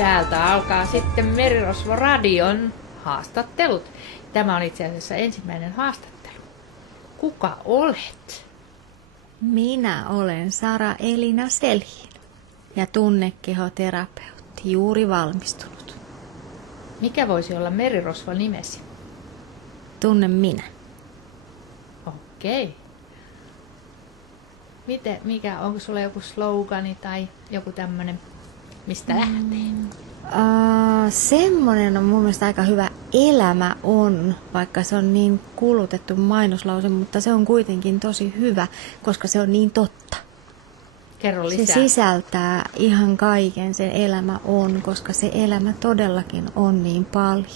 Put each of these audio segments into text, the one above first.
Täältä alkaa sitten Merirosvo Radion haastattelut. Tämä on itse asiassa ensimmäinen haastattelu. Kuka olet? Minä olen Sara-Elina Selhin ja tunnekehoterapeutti, juuri valmistunut. Mikä voisi olla Merirosvo nimesi? Tunne minä. Okei. Onko sulla joku slogani tai joku tämmöinen, mistä lähtee? Semmoinen on mun mielestä aika hyvä. Elämä on, vaikka se on niin kulutettu mainoslause, mutta se on kuitenkin tosi hyvä, koska se on niin totta. Kerro lisää. Se sisältää ihan kaiken, se elämä on, koska se elämä todellakin on niin paljon.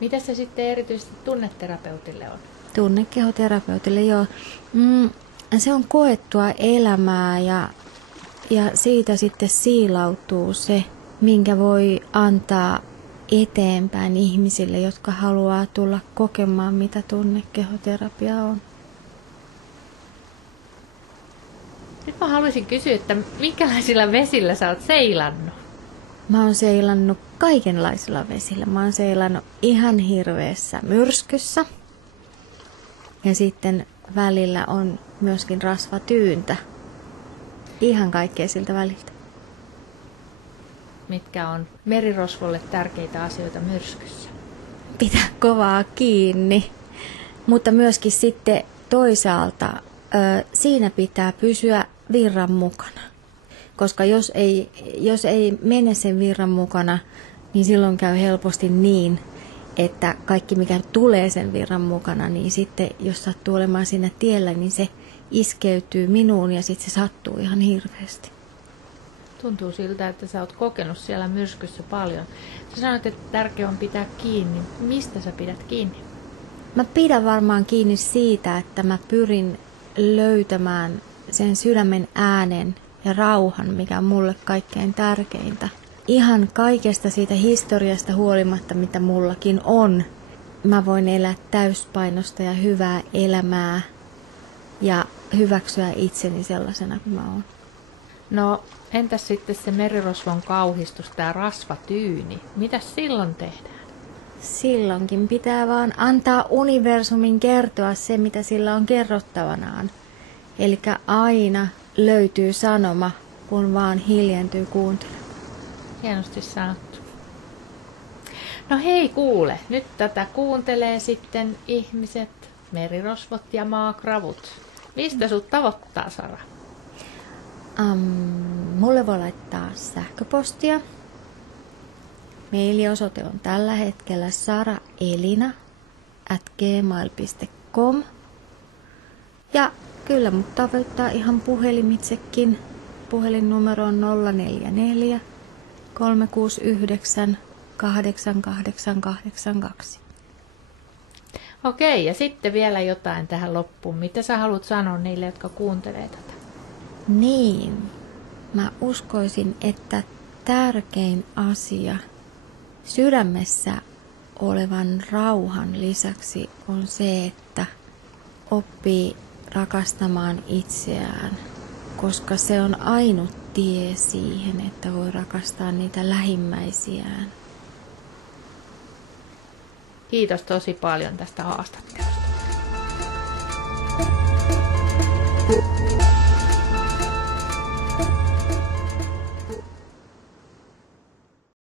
Mitä se sitten erityisesti tunneterapeutille on? Tunnekehoterapeutille, joo. Se on koettua elämää ja siitä sitten siilautuu se, minkä voi antaa eteenpäin ihmisille, jotka haluaa tulla kokemaan, mitä tunnekehoterapia on. Nyt mä haluaisin kysyä, että minkälaisilla vesillä sä oot seilannut? Mä oon seilannut kaikenlaisilla vesillä. Mä oon seilannut ihan hirveässä myrskyssä. Ja sitten välillä on myöskin rasvatyyntä. Ihan kaikkea siltä väliltä. Mitkä on merirosvolle tärkeitä asioita myrskyssä? Pitää kovaa kiinni. Mutta myöskin sitten toisaalta siinä pitää pysyä virran mukana. Koska jos ei mene sen virran mukana, niin silloin käy helposti niin, että kaikki mikä tulee sen virran mukana, niin sitten jos sattuu olemaan siinä tiellä, niin se iskeytyy minuun ja sitten se sattuu ihan hirveästi. Tuntuu siltä, että sä oot kokenut siellä myrskyssä paljon. Sä sanoit, että tärkeää on pitää kiinni. Mistä sä pidät kiinni? Mä pidän varmaan kiinni siitä, että mä pyrin löytämään sen sydämen äänen ja rauhan, mikä on mulle kaikkein tärkeintä. Ihan kaikesta siitä historiasta huolimatta, mitä mullakin on, mä voin elää täyspainosta ja hyvää elämää ja hyväksyä itseni sellaisena kuin mä oon. No, entäs sitten se merirosvon kauhistus, tää rasvatyyni? Mitäs silloin tehdään? Silloinkin pitää vaan antaa universumin kertoa se, mitä sillä on kerrottavanaan. Eli aina löytyy sanoma, kun vaan hiljentyy kuuntelemaan. Hienosti sanottu. No hei kuule, nyt tätä kuuntelee sitten ihmiset, merirosvot ja maakravut. Mistä sut tavoittaa, Sara? Mulle voi laittaa sähköpostia. Mailiosoite on tällä hetkellä saraelina@gmail.com. Ja kyllä mut tavoittaa ihan puhelimitsekin. Puhelinnumero on 044 369 8882. Okei, ja sitten vielä jotain tähän loppuun. Mitä sä haluat sanoa niille, jotka kuuntelee tätä? Niin, mä uskoisin, että tärkein asia sydämessä olevan rauhan lisäksi on se, että oppii rakastamaan itseään, koska se on ainut tie siihen, että voi rakastaa niitä lähimmäisiään. Kiitos tosi paljon tästä haastattelusta.